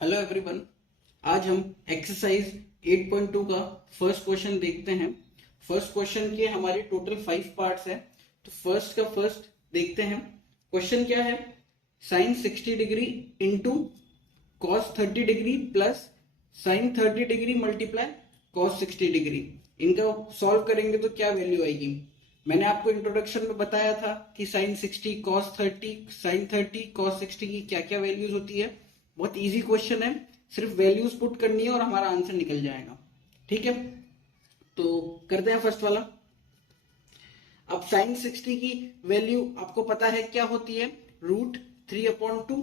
Hello everyone. आज हम exercise 8.2 का फर्स्ट क्वेश्चन देखते हैं। फर्स्ट क्वेश्चन के हमारे टोटल 5 पार्ट्स हैं, तो फर्स्ट का फर्स्ट देखते हैं। क्वेश्चन क्या है? Sine 60 degree into cos 30 degree plus sine 30 degree multiply cos 60 degree. इनका सॉल्व करेंगे तो क्या वैल्यू आएगी? मैंने आपको इंट्रोडक्शन में बताया था कि साइन 60 कॉस 30 साइन 30 कॉस 60 की क्या क्या वैल्यूज होती है। बहुत इजी क्वेश्चन है, सिर्फ वैल्यूज पुट करनी है और हमारा आंसर निकल जाएगा। ठीक है, तो करते हैं फर्स्ट वाला। अब साइन 60 की वैल्यू आपको पता है क्या होती है? √3/2।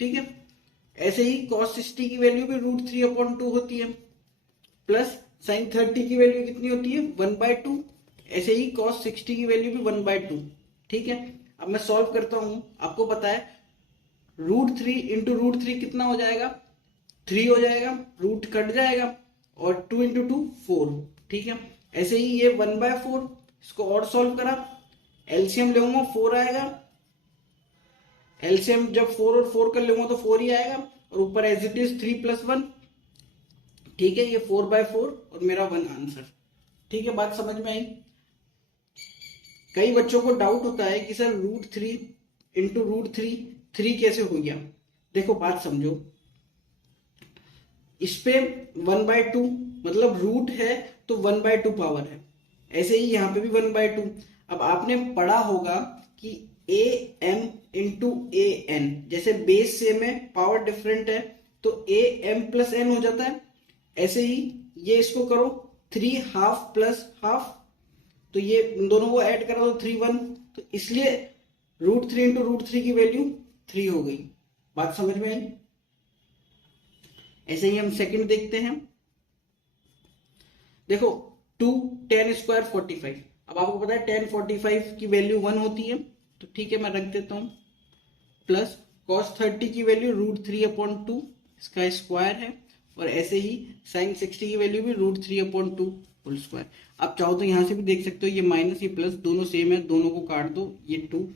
ठीक है, ऐसे ही cos 60 की वैल्यू भी √3/2 होती है। प्लस साइन 30 की वैल्यू कितनी होती है? 1/2। ऐसे ही cos 60 की वैल्यू भी 1/2। ठीक है, अब मैं सॉल्व करता हूं। आपको पता है √3 इंटू √3 कितना हो जाएगा? 3 हो जाएगा, रूट कट जाएगा और 2 इंटू 2 4। ठीक है, ऐसे ही ये 1/4, इसको और सॉल्व करा, एलसीएम लूंगा 4 आएगा। एलसीएम जब 4 और 4 कर लूंगा तो 4 ही आएगा, और ऊपर एज इट इज 3 + 1। ठीक है, ये 4/4 और मेरा 1 आंसर। ठीक है, बात समझ में आई? कई बच्चों को डाउट होता है कि सर √3 इंटू √3 3 कैसे हो गया? देखो बात समझो, इस पे 1/2 मतलब रूट है तो 1/2 पावर है। ऐसे ही यहाँ पे भी 1/2। अब आपने पढ़ा होगा कि A M into A N, जैसे बेस सेम है पावर डिफरेंट है तो ए एम प्लस एन हो जाता है। ऐसे ही ये इसको करो 3 हाफ प्लस हाफ, तो ये इन दोनों को ऐड करा तो 3 1, तो इसलिए √3 इंटू √3 की वैल्यू 3 हो गई। बात समझ में आई? ऐसे ही हम सेकंड देखते हैं। देखो 2 10 स्क्वायर 45। अब आपको पता है 10 45 की वैल्यू 1 होती है, तो ठीक है मैं रख देता हूं। प्लस cos 30 की वैल्यू √3/2 इसका स्क्वायर है, और ऐसे ही साइन 60 की वैल्यू भी √3/2 होल स्क्वायर। आप चाहो तो यहां से भी देख सकते हो, ये माइनस ये प्लस दोनों सेम है, दोनों को काट दो, ये 2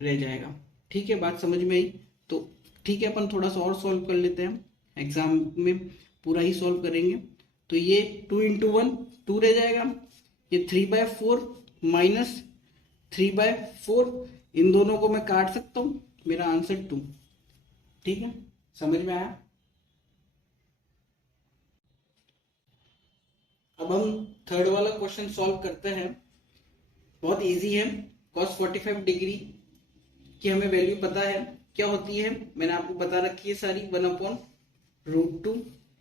रह जाएगा। ठीक है, बात समझ में आई? तो ठीक है, अपन थोड़ा सा और सॉल्व कर लेते हैं, एग्जाम में पूरा ही सॉल्व करेंगे। तो ये 2 इंटू 1 2 रह जाएगा, ये 3/4 माइनस 3/4, इन दोनों को मैं काट सकता हूं, मेरा आंसर 2। ठीक है, समझ में आया? अब हम थर्ड वाला क्वेश्चन सॉल्व करते हैं। बहुत इजी है। cos 45 डिग्री की हमें वैल्यू पता है क्या होती है, मैंने आपको बता रखी है सारी, 1/√2।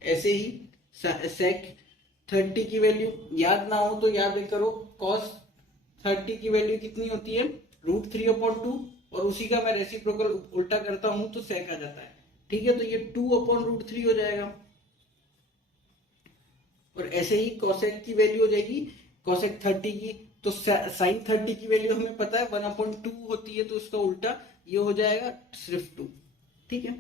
ऐसे ही sec 30 की वैल्यू याद ना हो तो याद करो, cos 30 की वैल्यू कितनी होती है? √3/2, और उसी का मैं रेसिप्रोकल उल्टा करता हूं तो sec आ जाता है। ठीक है, तो ये 2/√3 हो जाएगा। और ऐसे ही cosec की वैल्यू हो जाएगी cosec 30 की, तो sin 30 की वैल्यू हमें पता है 1/2 होती है, तो उसका उल्टा ये हो जाएगा सिर्फ 2। ठीक है,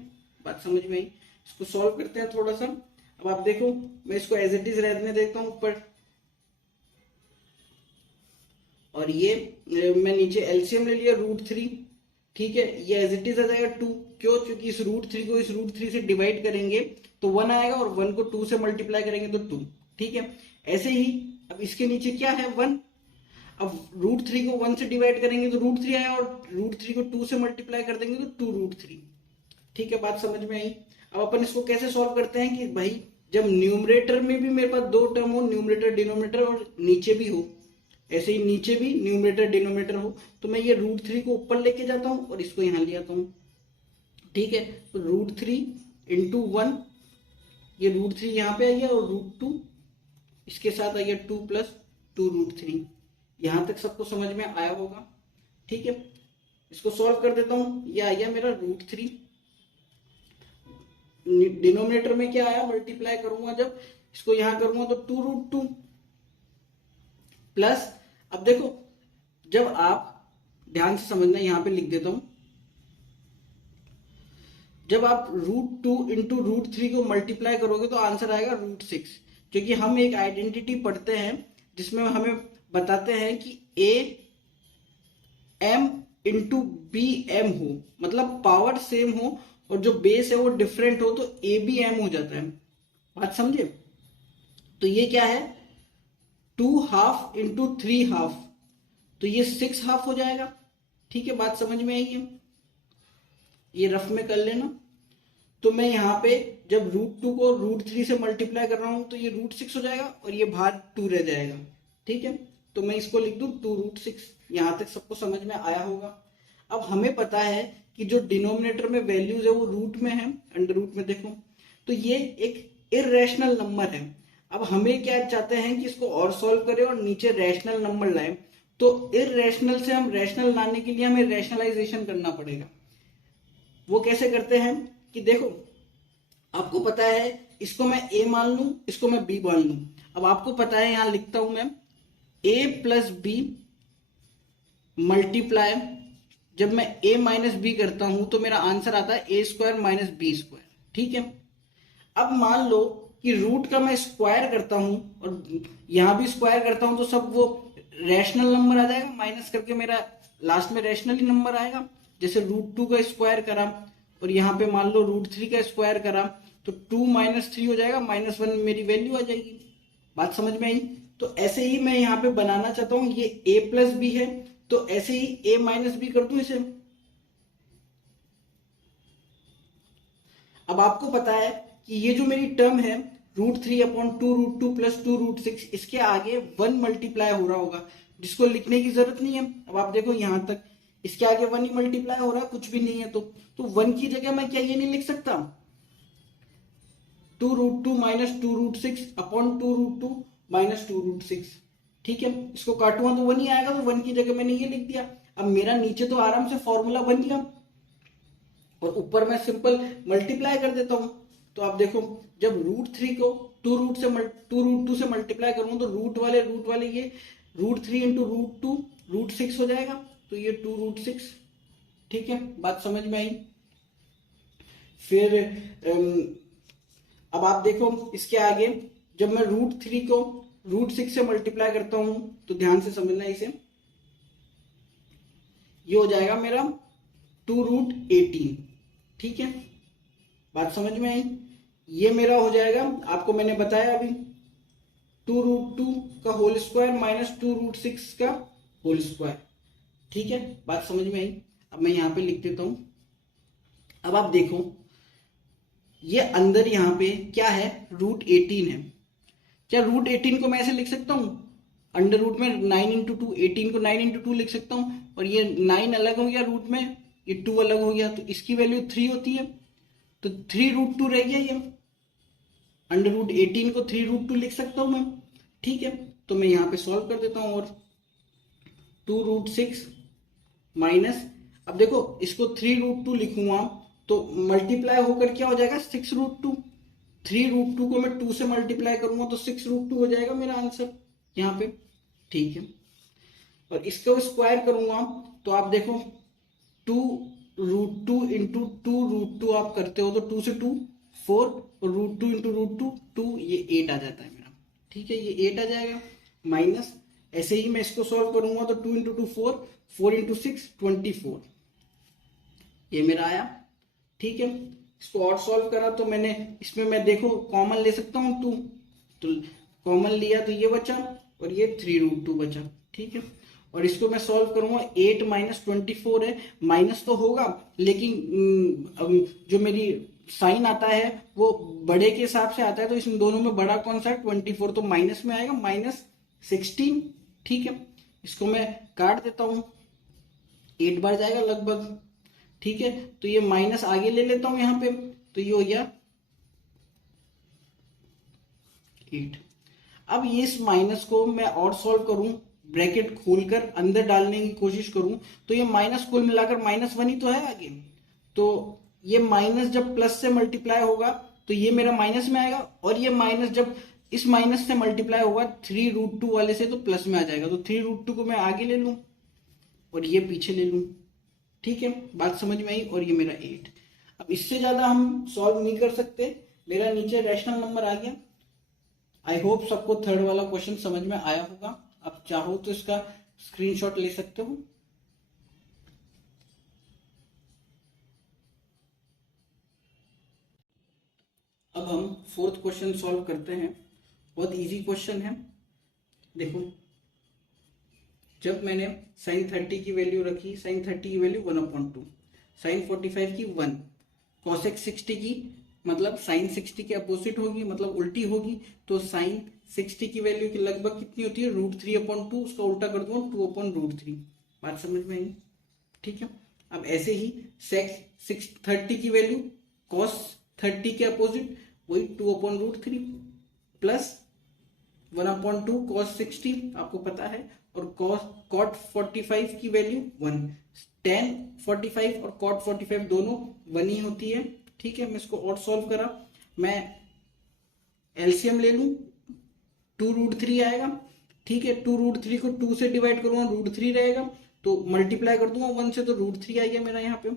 बात समझ में आई? इसको सॉल्व करते हैं थोड़ा सा। अब आप देखो, मैं इसको एज इट इज रहने देता हूं ऊपर, और ये मैं नीचे एलसीएम ले लिया √3। ठीक है, ये एज इट इज आ जाएगा 2। क्यों? क्योंकि इस √3 को इस √3 से डिवाइड करेंगे तो 1 आएगा, और 1 को 2 से मल्टीप्लाई करेंगे तो 2। ठीक है, ऐसे ही अब इसके नीचे क्या है? 1। अब √3 को 1 से डिवाइड करेंगे तो √3 आया, और √3 को 2 से मल्टीप्लाई कर देंगे तो 2√3। ठीक है, बात समझ में आई? अब अपन इसको कैसे सॉल्व करते हैं कि भाई जब न्यूमरेटर में भी मेरे पास 2 टर्म हो, न्यूमरेटर डिनोमिनेटर, और नीचे भी हो, ऐसे ही नीचे भी न्यूमरेटर डिनोमिनेटर हो, तो मैं ये √3 को ऊपर लेके जाता हूं और इसको यहां ले आता हूं। ठीक है, तो √3 इंटू 1, ये √3 यहाँ पे आ गया, और √2 इसके साथ आ गया 2 + 2√3। यहां तक सबको समझ में आया होगा? ठीक है, इसको सॉल्व कर देता हूं। ये आ गया मेरा √3, डिनोमिनेटर में क्या आया? मल्टीप्लाई करूंगा जब इसको यहां करूंगा तो 2√2 प्लस, अब देखो जब आप ध्यान से समझना, यहां पे लिख देता हूं, जब आप √2 इंटू √3 को मल्टीप्लाई करोगे तो आंसर आएगा √6। क्योंकि हम एक आइडेंटिटी पढ़ते हैं जिसमें हमें बताते हैं कि A M into B M हो, मतलब पावर सेम हो और जो बेस है वो डिफरेंट हो तो ए बी एम हो जाता है। बात समझे? तो ये क्या है, 2 हाफ इंटू 3 हाफ, तो ये 6 हाफ हो जाएगा। ठीक है, बात समझ में आई है? ये रफ में कर लेना। तो मैं यहाँ पे जब √2 को √3 से मल्टीप्लाई कर रहा हूं तो ये √6 हो जाएगा और ये बाहर 2 रह जाएगा। ठीक है, तो मैं इसको लिख दूं 2√6। यहां तक सबको समझ में आया होगा। अब हमें पता है कि जो डिनोमिनेटर में वैल्यूज है वो रूट में है, अंडर रूट में देखो, तो ये एक इरेशनल नंबर है। अब हमें क्या चाहते हैं कि इसको और सॉल्व करें और नीचे रैशनल नंबर लाए। तो इरेशनल से हम रैशनल लाने के लिए हमें रैशनलाइजेशन करना पड़ेगा। वो कैसे करते हैं कि देखो, आपको पता है इसको मैं a मान लूं, इसको मैं b मान लूं। अब आपको पता है, यहां लिखता हूं मैं a प्लस बी मल्टीप्लाई, जब मैं a माइनस बी करता हूं तो मेरा आंसर आता है a² माइनस b²। ठीक है, अब मान लो कि रूट का मैं स्क्वायर करता हूं और यहां भी स्क्वायर करता हूं तो सब वो रैशनल नंबर आ जाएगा, माइनस करके मेरा लास्ट में रैशनल ही नंबर आएगा। जैसे √2 का स्क्वायर करा और यहाँ पे मान लो √3 का स्क्वायर करा तो 2 माइनस 3 हो जाएगा, -1 मेरी वैल्यू आ जाएगी। बात समझ में आई? तो ऐसे ही मैं यहाँ पे बनाना चाहता हूँ, ये a प्लस बी है तो ऐसे ही a माइनस बी कर दूं इसे। अब आपको पता है कि ये जो मेरी टर्म है √3/2 √2 प्लस 2 √6, इसके आगे 1 मल्टीप्लाई हो रहा होगा, जिसको लिखने की जरूरत नहीं है। अब आप देखो यहां तक इसके आगे 1 ही मल्टीप्लाई हो रहा है, कुछ भी नहीं है। तो 1 की जगह मैं क्या ये नहीं लिख सकता, 2√2 माइनस 2 √6/2 √2 माइनस 2 √6। ठीक है, इसको काटूंगा तो 1 ही आएगा, तो 1 की जगह मैंने ये लिख दिया। अब मेरा नीचे तो आराम से फॉर्मूला बन गया और ऊपर मैं सिंपल मल्टीप्लाई कर देता हूं। तो आप देखो, जब √3 को 2 √2 से मल्टीप्लाई करूंगा तो रूट वाले ये √3 इंटू √2 √6 हो जाएगा, तो ये 2 √6। ठीक है, बात समझ में आई? फिर अब आप देखो इसके आगे जब मैं √3 को √6 से मल्टीप्लाई करता हूं तो ध्यान से समझना इसे, ये हो जाएगा मेरा 2√18। ठीक है, बात समझ में आई? ये मेरा हो जाएगा, आपको मैंने बताया अभी, 2√2 का होल स्क्वायर माइनस 2 √6 का होल स्क्वायर। ठीक है, बात समझ में आई? अब मैं यहां पे लिख देता हूं। अब आप देखो ये अंदर यहां पे क्या है, √18 है। क्या √18 को मैं ऐसे लिख सकता हूं, अंडर रूट में 9 इंटू 2, 18 को 9 इंटू 2 लिख सकता हूं, और ये 9 अलग हो गया रूट में, ये 2 अलग हो गया, तो इसकी वैल्यू 3 होती है, तो 3√2 रह गया ये। अंडर रूट 18 को 3√2 लिख सकता हूं मैं। ठीक है, तो मैं यहां पे सॉल्व कर देता हूं, और 2 √6 माइनस, अब देखो इसको 3√2 लिखूंगा तो मल्टीप्लाई होकर क्या हो जाएगा, 6√2। 3√2 को मैं 2 से मल्टीप्लाई करूंगा तो 6√2 हो जाएगा मेरा आंसर यहाँ पे। ठीक है, और इसको स्क्वायर करूंगा तो आप देखो 2√2 इंटू 2√2 आप करते हो तो 2 से 2 4, और √2 इंटू √2 2, ये 8 आ जाता है मेरा। ठीक है, ये 8 आ जाएगा, माइनस ऐसे ही मैं इसको सॉल्व करूंगा तो 2 इंटू 2 4, 4 इंटू 6 24, ये मेरा आया। ठीक है, इसको और सॉल्व करा तो मैंने इसमें मैं देखो कॉमन ले सकता हूँ 2, तो कॉमन लिया तो ये बचा और ये 3√2 बचा। ठीक है, और इसको मैं सॉल्व करूंगा, 8 माइनस 24 है, माइनस तो होगा लेकिन जो मेरी साइन आता है वो बड़े के हिसाब से आता है, तो इन दोनों में बड़ा कौन सा है, 24, तो माइनस में आएगा, -16। ठीक है, इसको मैं काट देता हूं, 8 बार जाएगा लगभग। ठीक है, तो ये माइनस आगे ले लेता हूं यहां पे, तो ये हो गया 8। अब ये इस माइनस को मैं और सॉल्व करूं, ब्रैकेट खोलकर अंदर डालने की कोशिश करूं, तो ये माइनस कुल मिलाकर -1 ही तो है आगे, तो ये माइनस जब प्लस से मल्टीप्लाई होगा तो ये मेरा माइनस में आएगा, और ये माइनस जब इस माइनस से मल्टीप्लाई होगा 3√2 वाले से तो प्लस में आ जाएगा, तो 3√2 को मैं आगे ले लूं और ये पीछे ले लूं। ठीक है, बात समझ में आई? और ये मेरा 8। अब इससे ज्यादा हम सॉल्व नहीं कर सकते, मेरा नीचे रैशनल नंबर आ गया। आई होप सबको थर्ड वाला क्वेश्चन समझ में आया होगा। आप चाहो तो इसका स्क्रीनशॉट ले सकते हो। अब हम फोर्थ क्वेश्चन सॉल्व करते हैं। बहुत इजी क्वेश्चन है। देखो, जब मैंने साइन 30 की वैल्यू रखी, साइन 30 की वैल्यू 1/2, साइन 45 की 1, कॉसेक 60 की मतलब साइन 60 के अपोजिट होगी, मतलब उल्टी होगी, तो साइन 60 की वैल्यू की लगभग कितनी होती है, √3/2, उसका उल्टा कर दूंगा 2/√3। बात समझ में आई? ठीक है। अब ऐसे ही सेक 30 की वैल्यू कॉस 30 के अपोजिट वही 2/√3 प्लस 1/2 कॉस 60 आपको पता है, और कॉट 45 की वैल्यू 1। tan 45 और कॉट 45 दोनों 1 ही होती है। ठीक है, मैं इसको और सॉल्व करा, मैं एलसीएम ले लूं, 2√3 आएगा। ठीक है, 2√3 को 2 से डिवाइड करूंगा, √3 रहेगा, तो मल्टीप्लाई कर दूंगा 1 से, तो √3 आ गया मेरा यहाँ पे।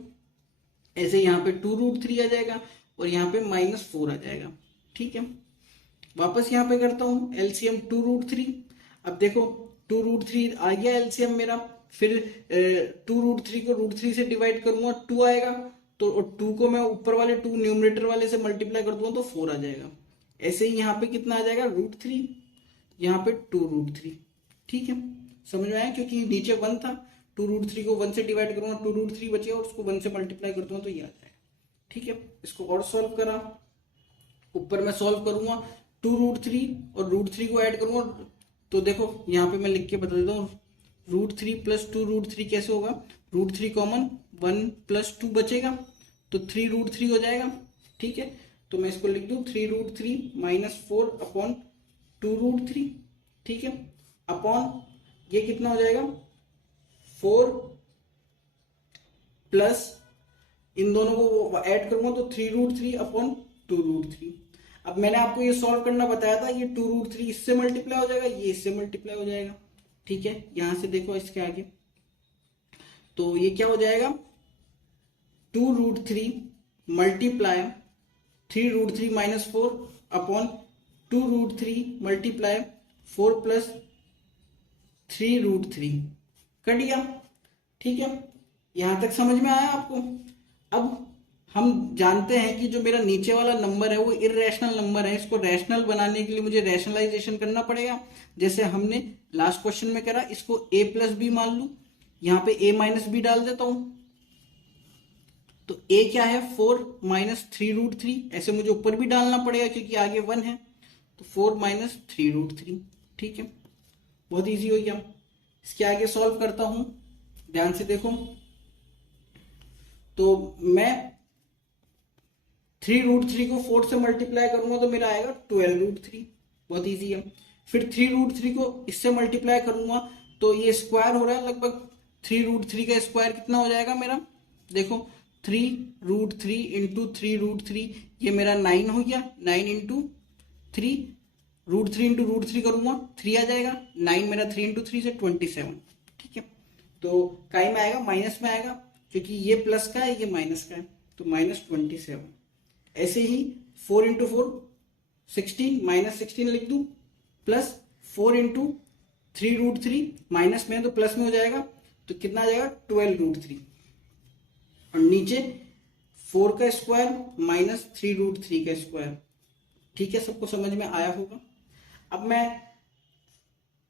ऐसे यहाँ पे 2√3 आ जाएगा और यहाँ पे -4 आ जाएगा। ठीक है, वापस यहाँ पे करता हूँ एलसीएम 2√3। अब देखो 2√3 आ गया एलसीएम मेरा, फिर 2√3 को √3 से डिवाइड करूंगा, 2 आएगा, तो 2 को मैं ऊपर वाले 2 न्यूमरेटर वाले से मल्टीप्लाई कर दूंगा तो 4 आ जाएगा। ऐसे ही यहाँ पे कितना आ जाएगा, √3, यहाँ पे 2√3। ठीक है, समझ में आया? क्योंकि नीचे 1 था, 2√3 को 1 से डिवाइड करूंगा, 2√3 बचेगा और उसको 1 से मल्टीप्लाई कर दूंगा तो ये आ जाएगा। ठीक है, इसको और सॉल्व करा, ऊपर मैं सॉल्व करूंगा 2√3 और √3 को ऐड करूंगा, तो देखो यहाँ पे मैं लिख के बता देता हूँ, √3 प्लस 2√3 कैसे होगा, √3 कॉमन, 1 + 2 बचेगा, तो 3√3 हो जाएगा। ठीक है, तो मैं इसको लिख दूं 3√3 -4/2√3। ठीक है, अपॉन ये कितना हो जाएगा, 4 प्लस इन दोनों को ऐड करूंगा तो 3√3/2√3। अब मैंने आपको ये सॉल्व करना बताया था, ये 2√3 इससे मल्टीप्लाई हो जाएगा, ये इससे मल्टीप्लाई हो जाएगा। ठीक है, यहां से देखो इसके आगे, तो ये क्या हो जाएगा, 2√3 मल्टीप्लाई 3√3 -4/2√3 मल्टीप्लाई 4 + 3√3 कर दिया। ठीक है, यहां तक समझ में आया आपको? अब हम जानते हैं कि जो मेरा नीचे वाला नंबर है वो इरेशनल नंबर है, इसको रैशनल बनाने के लिए मुझे रैशनलाइजेशन करना पड़ेगा, जैसे हमने लास्ट क्वेश्चन में करा। इसको a + b मान लूं, यहाँ पे a - b डाल देता हूं, तो a क्या है, 4 - 3√3, ऐसे मुझे ऊपर भी डालना पड़ेगा क्योंकि आगे 1 है, तो 4 - 3√3। ठीक है, बहुत इजी हो गया। इसके आगे सॉल्व करता हूं, ध्यान से देखो, तो मैं 3√3 को 4 से मल्टीप्लाई करूंगा तो मेरा आएगा 12√3, बहुत इजी है। फिर 3√3 को इससे मल्टीप्लाई करूंगा तो ये स्क्वायर हो रहा है, लगभग 3√3 का स्क्वायर कितना हो जाएगा मेरा, देखो 3√3 इंटू 3√3, ये मेरा 9 हो गया, 9 इंटू 3, √3 इंटू √3 करूंगा 3 आ जाएगा, 9 मेरा 3 इंटू 3 से 27। ठीक है, तो काय में आएगा, माइनस में आएगा, क्योंकि ये प्लस का है ये माइनस का है, तो -27। ऐसे ही 4 इंटू 4 16, -16 लिख दूं, प्लस 4 इंटू 3√3, माइनस में तो प्लस में हो जाएगा, तो कितना आ जाएगा 12√3, और नीचे 4 का स्क्वायर -3√3 का स्क्वायर। ठीक है, सबको समझ में आया होगा? अब मैं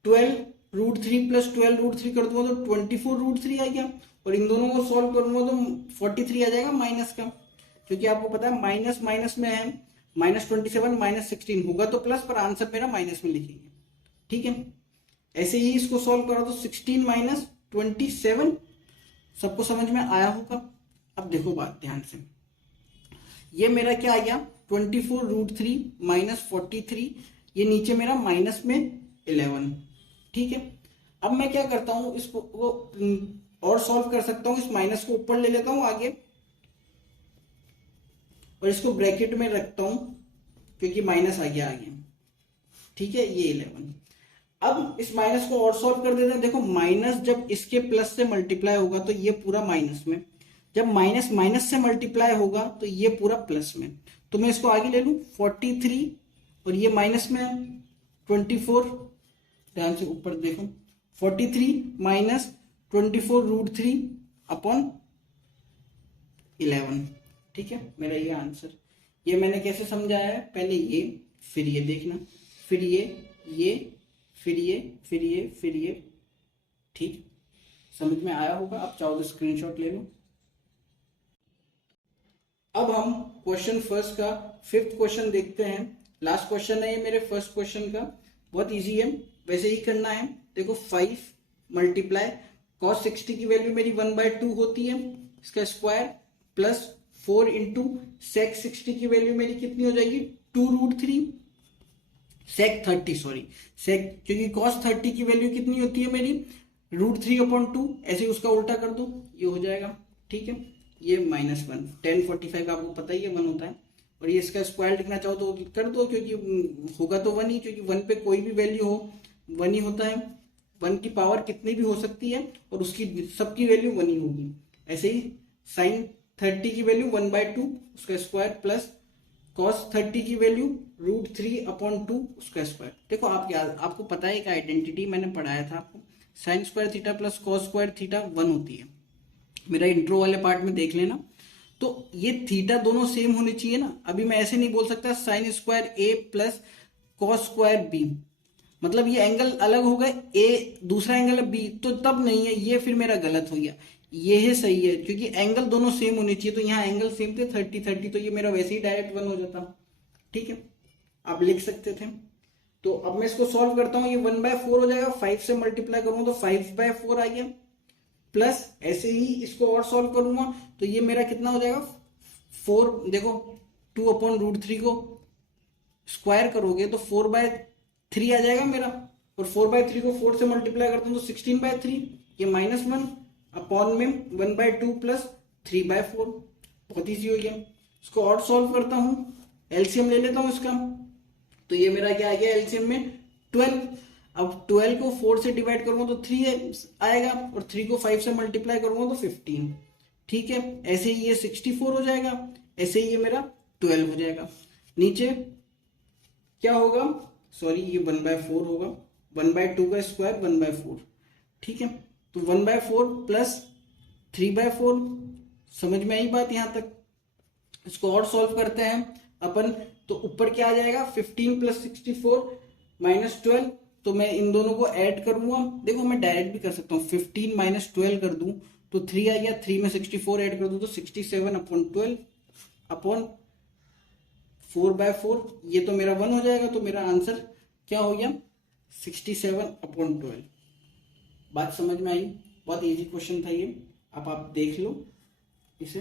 12√3 + 12√3 कर दूंगा तो 24√3 आ गया, और इन दोनों को सॉल्व करूंगा तो 43 आ जाएगा माइनस का, क्योंकि आपको पता है माइनस माइनस में है, -27 -16 होगा तो प्लस, पर आंसर मेरा माइनस में लिखेंगे। ठीक है, ऐसे ही इसको सॉल्व करो तो 16 - 27, सबको समझ में आया होगा? अब देखो बात ध्यान से, ये मेरा क्या आ गया, 24√3 -43, ये नीचे मेरा माइनस में 11। ठीक है, अब मैं क्या करता हूं, इसको वो और सॉल्व कर सकता हूं, इस माइनस को ऊपर ले लेता हूं आगे, और इसको ब्रैकेट में रखता हूं क्योंकि माइनस आ गया आगे। ठीक है, ये 11। अब इस माइनस को और सॉल्व कर देते हैं। देखो माइनस जब इसके प्लस से मल्टीप्लाई होगा तो ये पूरा माइनस में, जब माइनस माइनस से मल्टीप्लाई होगा तो ये पूरा प्लस में, तो मैं इसको आगे ले लूं 43, और ये माइनस में 24, ध्यान से ऊपर देखो, 43 - 24√3/11। ठीक है, मेरा ये आंसर, ये मैंने कैसे समझाया है, पहले ये, फिर ये देखना, फिर ये, फिर ये, फिर ये, फिर ये। ठीक, समझ में आया होगा। आप चाहो तो स्क्रीनशॉट ले लो। अब हम क्वेश्चन फर्स्ट का फिफ्थ क्वेश्चन देखते हैं। लास्ट क्वेश्चन है ये मेरे फर्स्ट क्वेश्चन का, बहुत इजी है, वैसे ही करना है। देखो 5 मल्टीप्लाई cos 60 की वैल्यू मेरी 1/2 होती है, इसका स्क्वायर, प्लस 4 इंटू sec 60 की वैल्यू मेरी कितनी हो जाएगी, 2√3 sec 30, सॉरी sec, क्योंकि cos 30 की वैल्यू कितनी होती है मेरी √3/2, ऐसे उसका उल्टा कर दो, ये हो जाएगा। ठीक है, ये -1, 1045 का आपको पता ही है 1 होता है, और ये इसका स्क्वायर लिखना चाहो तो कर दो, क्योंकि होगा तो 1 ही, क्योंकि 1 पे कोई भी वैल्यू हो 1 ही होता है। 1 की पावर कितनी भी हो सकती है और उसकी सबकी वैल्यू 1 ही होगी। ऐसे ही sin 30 की वैल्यू 1/2 उसका स्क्वायर, प्लस cos 30 की वैल्यू √3/2 उसका स्क्वायर। देखो आपको पता है एक आइडेंटिटी मैंने पढ़ाया था आपको, sin square theta plus cos square theta 1 होती है, मेरा इंट्रो वाले पार्ट में देख लेना। तो ये थीटा दोनों सेम होने चाहिए ना। अभी मैं ऐसे नहीं बोल सकता sin square a plus cos square b, मतलब ये एंगल अलग हो गए, ए दूसरा एंगल है बी, तो तब नहीं है, ये फिर मेरा गलत हो गया। ये है सही है, क्योंकि एंगल दोनों सेम होने चाहिए, तो यहाँ एंगल सेम थे 30-30, तो ये मेरा वैसे ही डायरेक्ट 1 हो जाता। ठीक है, आप लिख सकते थे। तो अब मैं इसको सॉल्व करता हूँ, ये 1/4 हो जाएगा, 5 से मल्टीप्लाई करूंगा तो 5/4 आ गया, प्लस ऐसे ही इसको और सॉल्व करूंगा तो ये मेरा कितना हो जाएगा 4, देखो 2/√3 को स्क्वायर करोगे तो 4/3 आ जाएगा मेरा, और 4/3 को 4 से मल्टीप्लाई करता हूँ तो 16/3, ये -1 अपॉन में 1/2 प्लस 3/4, बहुत ईजी हो गया। इसको और सॉल्व करता हूँ, एलसीएम ले लेता हूँ इसका, तो ये मेरा क्या आ गया एलसीएम में 12। अब 12 को 4 से डिवाइड करूंगा तो 3 आएगा, और 3 को 5 से मल्टीप्लाई करूंगा तो 15। ठीक है, ऐसे ही ये 64 हो जाएगा, ऐसे ही ये मेरा 12 हो जाएगा। नीचे क्या होगा, सॉरी ये 1/4 होगा, 1/2 का स्क्वायर 1/4। ठीक है, तो 1/4 प्लस 3/4, समझ में आई बात यहां तक। इसको और सॉल्व करते हैं अपन, तो ऊपर क्या आ जाएगा 15 प्लस 64 -12, तो मैं इन दोनों को ऐड करूंगा। देखो मैं डायरेक्ट भी कर सकता हूँ, 15 - 12 कर दूं तो 3 आ गया, 3 में 64 ऐड कर दूं तो 67/12 अपॉन 4/4, ये तो मेरा 1 हो जाएगा, तो मेरा आंसर क्या हो गया 67/12। बात समझ में आई, बहुत इजी क्वेश्चन था ये, अब आप देख लो इसे।